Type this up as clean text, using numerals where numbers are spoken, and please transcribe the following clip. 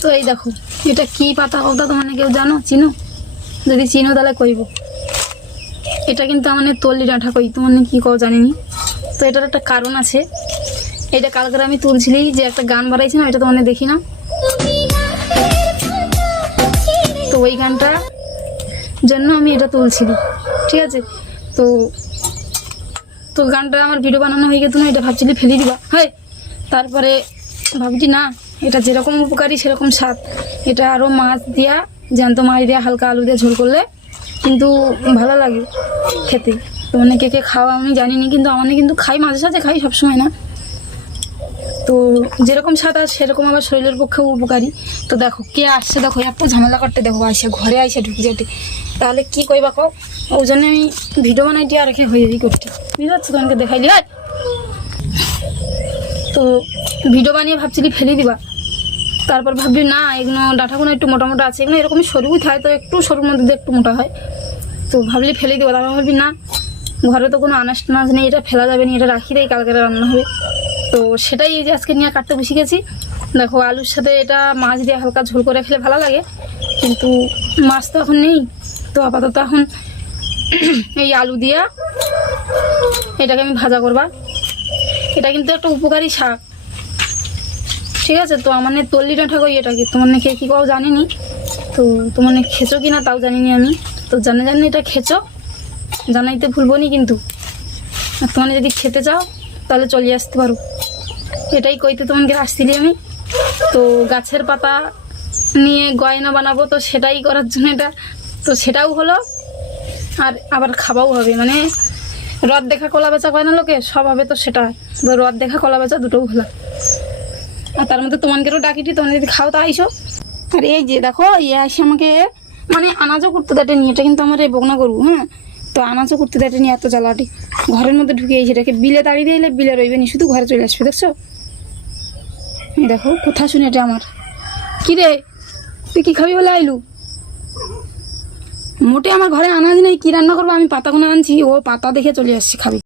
তো এই দেখো এটা কি পাতা কথা তোমার কেউ জানো, চিনো? যদি চিনো তাহলে কইব। এটা কিন্তু আমার তল্লি ডাঁটা কই, তোমার কি কও জানিনি। তো এটার একটা কারণ আছে। এটা কালকে আমি তুলছিলি যে একটা গান বাড়াইছি না, এটা তোমার দেখি না। তো ওই গানটার জন্য আমি এটা তুলছিলি, ঠিক আছে? তো তো গানটা আমার ভিডিও বানানো হয়ে গেতো না, এটা ভাবছিলি ফেলে দিবা। হয় তারপরে ভাবছি না, এটা যেরকম উপকারী সেরকম স্বাদ। এটা আরও মাছ দিয়া, জ্যান্ত মাছ দিয়া হালকা আলু দিয়ে ঝোল করলে কিন্তু ভালো লাগে খেতে। তো কে কে খাওয়া আমি জানিনি, কিন্তু আমার কিন্তু খাই, মাঝে সাঝে খাই, সবসময় না। তো যেরকম স্বাদ আর সেরকম আবার শরীরের পক্ষেও উপকারী। তো দেখো কে আসছে, দেখো এত ঝামেলা করতে, দেখো আইসে ঘরে আইসে ঢুকি যাটি, তাহলে কি কইবা কও? ওই জন্য আমি ভিডিও বানাইটি আর রেখে হয়ে যাই করতে, বুঝতে পারছো? তোমাকে দেখাই দিই। তো ভিডিও বানিয়ে ভাবছিলি ফেলে দিবা, তারপর ভাববি না এগুলো ডাঁটাগুলো একটু মোটা মোটা আছে, এগুলো এরকমই সরুই থাকে, তো একটু সরুর মধ্যে দিয়ে একটু মোটা হয়। তো ভাবলি ফেলে দিবা, তারপর ভাববি না ঘরে তো কোনো আনাজ টানাজ নেই, এটা ফেলা যাবে না, এটা রাখি দেয়, কালকে রান্না হবে। তো সেটাই এই যে আজকে নিয়ে কাটতে বসে গেছি। দেখো আলুর সাথে এটা মাছ দিয়ে হালকা ঝোল করে খেলে ভালো লাগে, কিন্তু মাছ তো এখন নেই। তো আপাতত এখন এই আলু দিয়া এটাকে আমি ভাজা করবা। এটা কিন্তু একটা উপকারী শাক, ঠিক আছে? তো আমার তল্লি ডাঁটা কই এটাকে, তোমার কে কী কাও জানিনি। তো তোমার খেছো কি না তাও জানিনি আমি। তো জানে এটা খেছো, জানাইতে ভুলবো নি কিন্তু। আর তোমার যদি খেতে চাও তাহলে চলে আসতে পারো, এটাই কইতে তোমাকে আসছিলি আমি। তো গাছের পাতা নিয়ে গয়না বানাবো, তো সেটাই করার জন্য এটা, তো সেটাও হলো আর আবার খাওয়াও হবে। মানে রদ দেখা কলা বেচা কয় না লোকে, সব হবে, তো সেটা তো রদ দেখা কলা বেচা দুটোও হলো। আর তার মধ্যে তোমাকেও ডাকিটি, তোমার যদি খাও তা আইসো। আর এই যে দেখো ইয়ে আসে আমাকে মানে আনাজও করতে দেটে নিয়ে, এটা কিন্তু আমার এই বগনা করবো, হ্যাঁ? তো আনাজও করতে দেটে নিয়ে এত জ্বালাটি ঘরের মধ্যে ঢুকে এসে এটাকে বিলে তাড়িয়ে দিলে বিলে রইবে নি, শুধু ঘরে চলে আসবে। দেখছো এই দেখো কোথা শুনে এটা আমার। কি রে তুই কি খাবি বলে আইলু? মোটে আমার ঘরে আনাজ নেই, কি রান্না করবো? আমি পাতাগুলো আনছি, ও পাতা দেখে চলে আসছি খাবি।